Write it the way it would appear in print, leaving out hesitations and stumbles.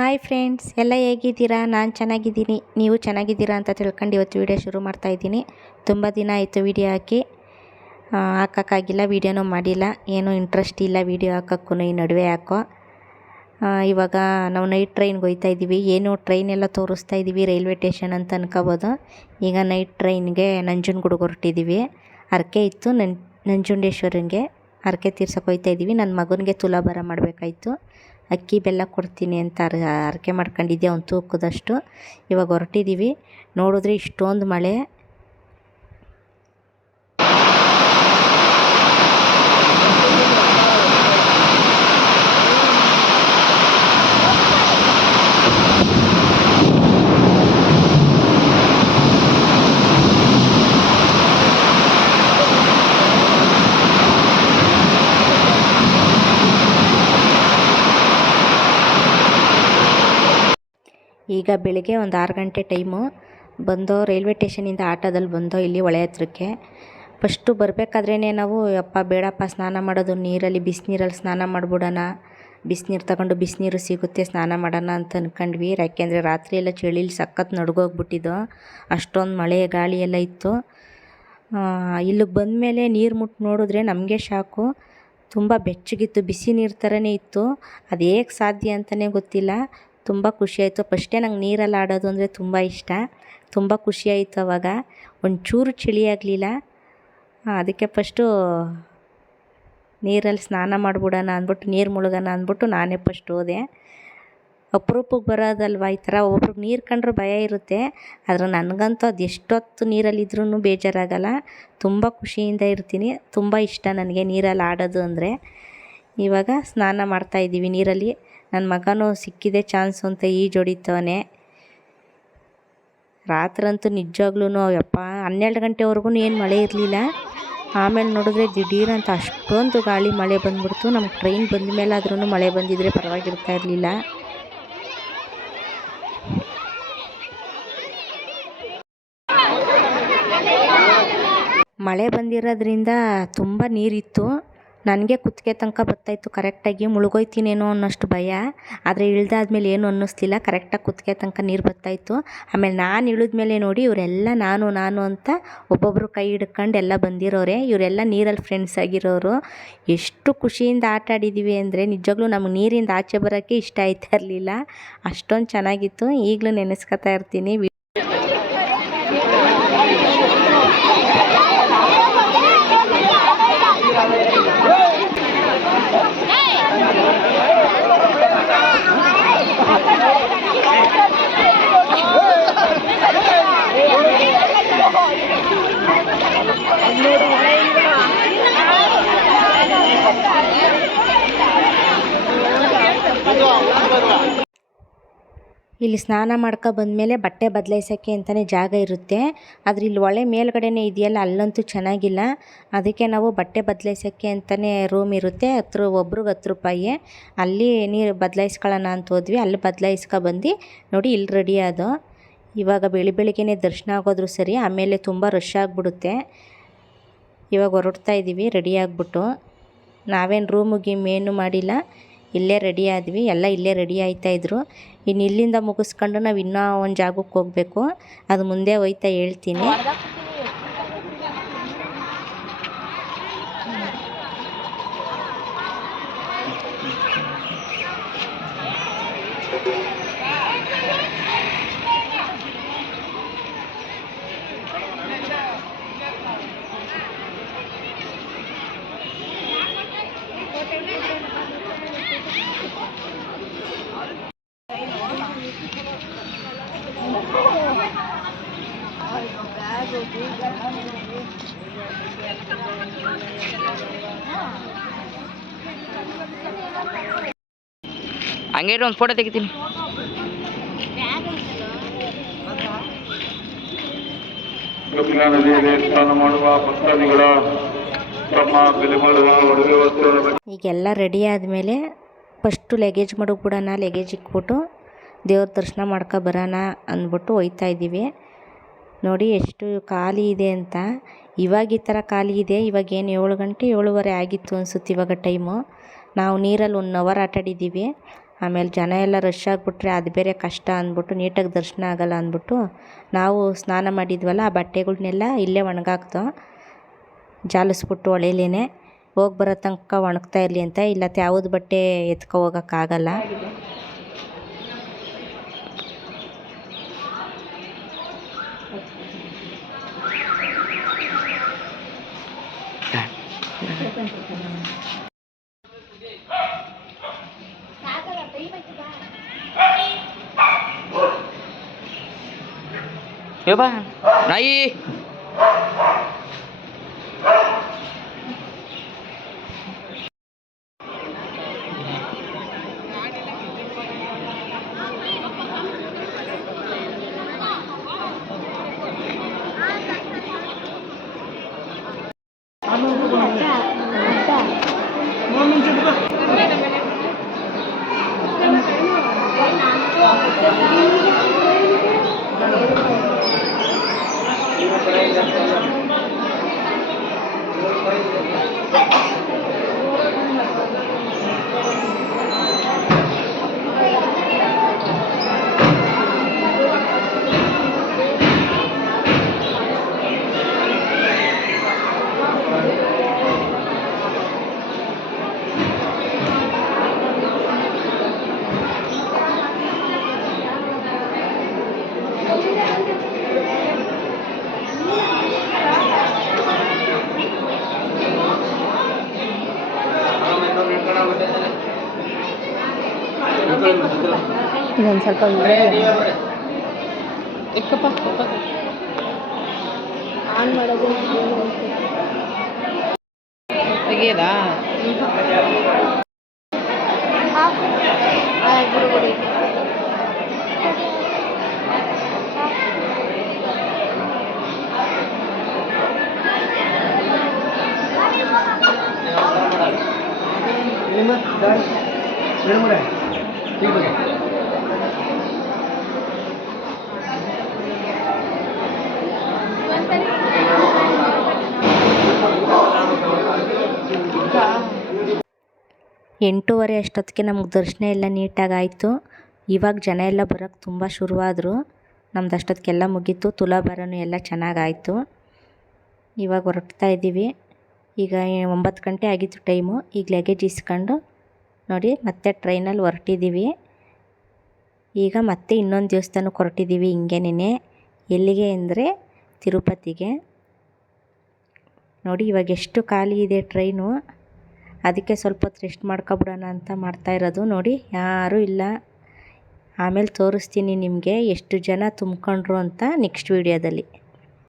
Hi friends, ಎಲ್ಲ ಹೇಗಿದ್ದೀರಾ? ನಾನು ಚೆನ್ನಾಗಿದ್ದೀನಿ. ನೀವು ಚೆನ್ನಾಗಿದ್ದೀರಾ ಅಂತ ತಿಳ್ಕೊಂಡು ಇವತ್ತು ವೀಡಿಯೋ ಶುರು ಮಾಡ್ತಾಯಿದ್ದೀನಿ. ತುಂಬ ದಿನ ಆಯಿತು ವೀಡಿಯೋ ಹಾಕಿ, ಹಾಕೋಕ್ಕಾಗಿಲ್ಲ, ವೀಡಿಯೋನೂ ಮಾಡಿಲ್ಲ. ಏನೂ ಇಂಟ್ರೆಸ್ಟ್ ಇಲ್ಲ ವೀಡಿಯೋ ಹಾಕೋಕ್ಕೂ ಈ ನಡುವೆ ಯಾಕೋ. ಇವಾಗ ನಾವು ನೈಟ್ ಟ್ರೈನ್ಗೆ ಹೋಗ್ತಾ ಇದ್ದೀವಿ. ಏನು ಟ್ರೈನ್ ಎಲ್ಲ ತೋರಿಸ್ತಾ ಇದ್ದೀವಿ, ರೈಲ್ವೆ ಸ್ಟೇಷನ್ ಅಂತ ಅನ್ಕೋಬೋದು. ಈಗ ನೈಟ್ ಟ್ರೈನ್ಗೆ ನಂಜನಗೂಡಿಗೆ ಹೊರಟಿದ್ದೀವಿ. ಹರಕೆ ಇತ್ತು ನಂಜುಂಡೇಶ್ವರಂಗೆ ಹರಕೆ ತೀರ್ಸೋಕೆ ಹೋಗ್ತಾ ಇದ್ದೀವಿ. ನನ್ನ ಮಗನಿಗೆ ತುಲಾಭಾರ ಮಾಡಬೇಕಾಯ್ತು. ಅಕ್ಕಿ ಬೆಲ್ಲ ಕೊಡ್ತೀನಿ ಅಂತ ಹರಕೆ ಮಾಡ್ಕೊಂಡಿದ್ದೆ, ಒಂದು ತೂಕದಷ್ಟು. ಇವಾಗ ಹೊರಟಿದ್ದೀವಿ. ನೋಡಿದ್ರೆ ಇಷ್ಟೊಂದು ಮಳೆ. ಈಗ ಬೆಳಿಗ್ಗೆ ಒಂದು 6 ಗಂಟೆ ಟೈಮು. ಬಂದೋ ರೈಲ್ವೆ ಸ್ಟೇಷನಿಂದ ಆಟೋದಲ್ಲಿ ಬಂದೋ ಇಲ್ಲಿ ಹೊಳೆ ಹತ್ರಕ್ಕೆ. ಫಸ್ಟು ಬರಬೇಕಾದ್ರೇ ನಾವು ಅಪ್ಪ ಬೇಡಪ್ಪ ಸ್ನಾನ ಮಾಡೋದು ನೀರಲ್ಲಿ, ಬಿಸಿನೀರಲ್ಲಿ ಸ್ನಾನ ಮಾಡಿಬಿಡೋಣ, ಬಿಸಿನೀರು ತಗೊಂಡು ಬಿಸಿನೀರು ಸಿಗುತ್ತೆ ಸ್ನಾನ ಮಾಡೋಣ ಅಂತ ಅಂದ್ಕೊಂಡ್ವಿ. ಯಾಕೆಂದರೆ ರಾತ್ರಿ ಎಲ್ಲ ಚಳಿಲಿ ಸಖತ್ ನಡ್ಗೋಗ್ಬಿಟ್ಟಿದ್ದೋ, ಅಷ್ಟೊಂದು ಮಳೆ ಗಾಳಿ ಎಲ್ಲ ಇತ್ತು. ಇಲ್ಲಿಗೆ ಬಂದಮೇಲೆ ನೀರು ಮುಟ್ಟಿ ನೋಡಿದ್ರೆ ನಮಗೆ ಶಾಕು. ತುಂಬ ಬೆಚ್ಚಗಿತ್ತು, ಬಿಸಿ ನೀರು ಥರನೇ ಇತ್ತು. ಅದು ಹೇಗೆ ಸಾಧ್ಯ ಅಂತಲೇ ಗೊತ್ತಿಲ್ಲ. ತುಂಬ ಖುಷಿಯಾಯಿತು. ಫಸ್ಟೇ ನಂಗೆ ನೀರಲ್ಲಿ ಆಡೋದು ಅಂದರೆ ತುಂಬ ಇಷ್ಟ. ತುಂಬ ಖುಷಿಯಾಯಿತು ಅವಾಗ. ಒಂಚೂರು ಚಳಿ ಆಗಲಿಲ್ಲ. ಅದಕ್ಕೆ ಫಸ್ಟು ನೀರಲ್ಲಿ ಸ್ನಾನ ಮಾಡಿಬಿಡೋಣ ಅಂದ್ಬಿಟ್ಟು, ನೀರು ಮುಳುಗೋಣ ಅಂದ್ಬಿಟ್ಟು ನಾನೇ ಫಸ್ಟ್ ಹೋದೆ. ಅಪರೂಪಕ್ಕೆ ಬರೋದಲ್ವ ಈ ಥರ. ಒಬ್ರಿಗೆ ನೀರು ಕಂಡ್ರೆ ಭಯ ಇರುತ್ತೆ, ಆದರೆ ನನಗಂತೂ ಅದು ಎಷ್ಟೊತ್ತು ನೀರಲ್ಲಿದ್ರೂ ಬೇಜಾರಾಗಲ್ಲ. ತುಂಬ ಖುಷಿಯಿಂದ ಇರ್ತೀನಿ. ತುಂಬ ಇಷ್ಟ ನನಗೆ ನೀರಲ್ಲಿ ಆಡೋದು ಅಂದರೆ. ಇವಾಗ ಸ್ನಾನ ಮಾಡ್ತಾಯಿದ್ದೀವಿ ನೀರಲ್ಲಿ. ನನ್ನ ಮಗನೂ ಸಿಕ್ಕಿದೆ ಚಾನ್ಸು ಅಂತ ಈಜೊಡಿತವನೆ. ರಾತ್ರಂತೂ ನಿಜವಾಗ್ಲೂ ಯಪ್ಪ 12 ಗಂಟೆವರೆಗೂ ಏನು ಮಳೆ ಇರಲಿಲ್ಲ. ಆಮೇಲೆ ನೋಡಿದ್ರೆ ದಿಢೀರಂತ ಅಷ್ಟೊಂದು ಗಾಳಿ ಮಳೆ ಬಂದ್ಬಿಡ್ತು. ನಮ್ಗೆ ಟ್ರೈನ್ ಬಂದ ಮೇಲೆ ಆದ್ರೂ ಮಳೆ ಬಂದಿದ್ರೆ ಪರವಾಗಿರ್ತಾ ಇರಲಿಲ್ಲ. ಮಳೆ ಬಂದಿರೋದ್ರಿಂದ ತುಂಬ ನೀರಿತ್ತು. ನನಗೆ ಕುತ್ತಿಗೆ ತನಕ ಬರ್ತಾಯಿತ್ತು. ಕರೆಕ್ಟಾಗಿ ಮುಳುಗೋಯ್ತೀನೇನೋ ಅನ್ನೋಷ್ಟು ಭಯ. ಆದರೆ ಇಳಿದಾದ್ಮೇಲೆ ಏನು ಅನ್ನಿಸ್ಲಿಲ್ಲ. ಕರೆಕ್ಟಾಗಿ ಕುತ್ತಿಗೆ ತನಕ ನೀರು ಬರ್ತಾಯಿತ್ತು. ಆಮೇಲೆ ನಾನು ಇಳಿದ್ಮೇಲೆ ನೋಡಿ ಇವರೆಲ್ಲ ನಾನು ಅಂತ ಒಬ್ಬೊಬ್ಬರು ಕೈ ಹಿಡ್ಕೊಂಡು ಎಲ್ಲ ಬಂದಿರೋರೆ. ಇವರೆಲ್ಲ ನೀರಲ್ಲಿ ಫ್ರೆಂಡ್ಸ್ ಆಗಿರೋರು. ಎಷ್ಟು ಖುಷಿಯಿಂದ ಆಟ ಆಡಿದ್ದೀವಿ ಅಂದರೆ ನಿಜವಾಗ್ಲೂ ನಮಗೆ ನೀರಿಂದ ಆಚೆ ಬರೋಕ್ಕೆ ಇಷ್ಟ ಆಯ್ತಾ ಇರಲಿಲ್ಲ. ಅಷ್ಟೊಂದು ಚೆನ್ನಾಗಿತ್ತು. ಈಗಲೂ ನೆನೆಸ್ಕೊತಾ ಇರ್ತೀನಿ. ಇಲ್ಲಿ ಸ್ನಾನ ಮಾಡ್ಕೊ ಬಂದಮೇಲೆ ಬಟ್ಟೆ ಬದಲಾಯಿಸೋಕ್ಕೆ ಅಂತಲೇ ಜಾಗ ಇರುತ್ತೆ. ಆದರೆ ಇಲ್ಲಿ ಹೊಳೆ ಮೇಲ್ಗಡೆನೇ ಇದೆಯಲ್ಲ, ಅಲ್ಲಂತೂ ಚೆನ್ನಾಗಿಲ್ಲ. ಅದಕ್ಕೆ ನಾವು ಬಟ್ಟೆ ಬದಲಾಯಿಸೋಕ್ಕೆ ಅಂತಲೇ ರೂಮ್ ಇರುತ್ತೆ. ಒಬ್ರಿಗೆ 10 ರೂಪಾಯಿ. ಅಲ್ಲಿ ನೀರು ಬದಲಾಯಿಸ್ಕೊಳ್ಳೋಣ ಅಂತ ಹೋದ್ವಿ. ಅಲ್ಲಿ ಬದಲಾಯಿಸ್ಕೊಬಂದು ನೋಡಿ ಇಲ್ಲಿ ರೆಡಿ ಆದೋ. ಇವಾಗ ಬೆಳಿಗ್ಗೆನೇ ದರ್ಶನ ಆಗೋದ್ರು ಸರಿ, ಆಮೇಲೆ ತುಂಬ ರಶ್ ಆಗಿಬಿಡುತ್ತೆ. ಇವಾಗ ಹೊರಡ್ತಾ ಇದ್ದೀವಿ ರೆಡಿ ಆಗಿಬಿಟ್ಟು. ನಾವೇನು ರೂಮಿಗೆ ಏನು ಮಾಡಿಲ್ಲ, ಇಲ್ಲೇ ರೆಡಿ ಆದ್ವಿ. ಎಲ್ಲ ಇಲ್ಲೇ ರೆಡಿ ಆಯ್ತಾಯಿದ್ರು. ಇನ್ನು ಇಲ್ಲಿಂದ ಮುಗಿಸ್ಕೊಂಡು ನಾವು ಇನ್ನೂ ಒಂದು ಜಾಗಕ್ಕೆ ಹೋಗಬೇಕು. ಅದು ಮುಂದೆ ಹೋಯ್ತಾ ಹೇಳ್ತೀನಿ. ಹಂಗೆ ಒಂದು ಫೋಟೋ ತೆಗಿತೀನಿ. ಈಗೆಲ್ಲ ರೆಡಿ ಆದಮೇಲೆ ಫಸ್ಟು ಲಗೇಜ್ ಮಡಗ್ಬಿಡೋಣ. ಲಗೇಜ್ ಇಕ್ಬಿಟ್ಟು ದೇವ್ರ ದರ್ಶನ ಮಾಡ್ಕೊ ಬರೋಣ ಅಂದ್ಬಿಟ್ಟು ಹೋಗ್ತಾ ಇದ್ದೀವಿ. ನೋಡಿ ಎಷ್ಟು ಖಾಲಿ ಇದೆ ಅಂತ. ಇವಾಗ ಈ ಥರ ಖಾಲಿ ಇದೆ. ಇವಾಗೇನು 7 ಗಂಟೆ 7:15 ಆಗಿತ್ತು ಅನಿಸುತ್ತೆ ಇವಾಗ ಟೈಮು. ನಾವು ನೀರಲ್ಲಿ 1 ಅವರ್ ಆಟಾಡಿದ್ದೀವಿ. ಆಮೇಲೆ ಜನ ಎಲ್ಲ ರಶ್ ಆಗಿಬಿಟ್ರೆ ಅದು ಬೇರೆ ಕಷ್ಟ ಅಂದ್ಬಿಟ್ಟು ನೀಟಾಗಿ ದರ್ಶನ ಆಗೋಲ್ಲ ಅಂದ್ಬಿಟ್ಟು ನಾವು ಸ್ನಾನ ಮಾಡಿದ್ವಲ್ಲ ಆ ಬಟ್ಟೆಗಳ್ನೆಲ್ಲ ಇಲ್ಲೇ ಒಣಗಾಕ್ದೋ ಜಾಲಿಸ್ಬಿಟ್ಟು ಹೊಳೆಲೇನೆ ಹೋಗಿ ಬರೋ ತನಕ ಒಣಗ್ತಾ ಇರಲಿ ಅಂತ. ಇಲ್ಲ ಯಾವುದು ಬಟ್ಟೆ ಎತ್ಕೊ ಹೋಗೋಕ್ಕಾಗಲ್ಲ. ಬಾ ನಾಯಿ ಇದೊಂದು ಸ್ವಲ್ಪ ಆನ್ ಮಾಡೋದು ತೆಗಿಯದಾ ಎಂಟೂವರೆ ಅಷ್ಟೊತ್ತಿಗೆ ನಮ್ಗೆ ದರ್ಶನ ಎಲ್ಲ ನೀಟಾಗಿ ಆಯಿತು. ಇವಾಗ ಜನ ಎಲ್ಲ ಬರೋಕ್ಕೆ ತುಂಬ ಶುರುವಾದರು. ನಮ್ದು ಅಷ್ಟೊತ್ತಿಗೆಲ್ಲ ಮುಗೀತು. ತುಲಾಭಾರನೂ ಎಲ್ಲ ಚೆನ್ನಾಗಾಯಿತು. ಇವಾಗ ಹೊರಡ್ತಾ ಇದ್ದೀವಿ. ಈಗ 9 ಗಂಟೆ ಆಗಿತ್ತು ಟೈಮು. ಈಗ ಲಗೇಜ್ ಇಸ್ಕೊಂಡು ನೋಡಿ ಮತ್ತೆ ಟ್ರೈನಲ್ಲಿ ಹೊರಟಿದ್ದೀವಿ. ಈಗ ಮತ್ತೆ ಇನ್ನೊಂದು ದೇವಸ್ಥಾನಕ್ಕೆ ಹೊರಟಿದ್ದೀವಿ ಹಿಂಗೇನೆ. ಎಲ್ಲಿಗೆ ಅಂದರೆ ತಿರುಪತಿಗೆ. ನೋಡಿ ಇವಾಗ ಎಷ್ಟು ಖಾಲಿ ಇದೆ ಟ್ರೈನು. ಅದಕ್ಕೆ ಸ್ವಲ್ಪ ಹೊತ್ತು ರೆಸ್ಟ್ ಮಾಡ್ಕೊಬಿಡೋಣ ಅಂತ ಮಾಡ್ತಾಯಿರೋದು. ನೋಡಿ ಯಾರೂ ಇಲ್ಲ. ಆಮೇಲೆ ತೋರಿಸ್ತೀನಿ ನಿಮಗೆ ಎಷ್ಟು ಜನ ತುಂಬ್ಕೊಂಡ್ರು ಅಂತ ನೆಕ್ಸ್ಟ್ ವೀಡಿಯೋದಲ್ಲಿ.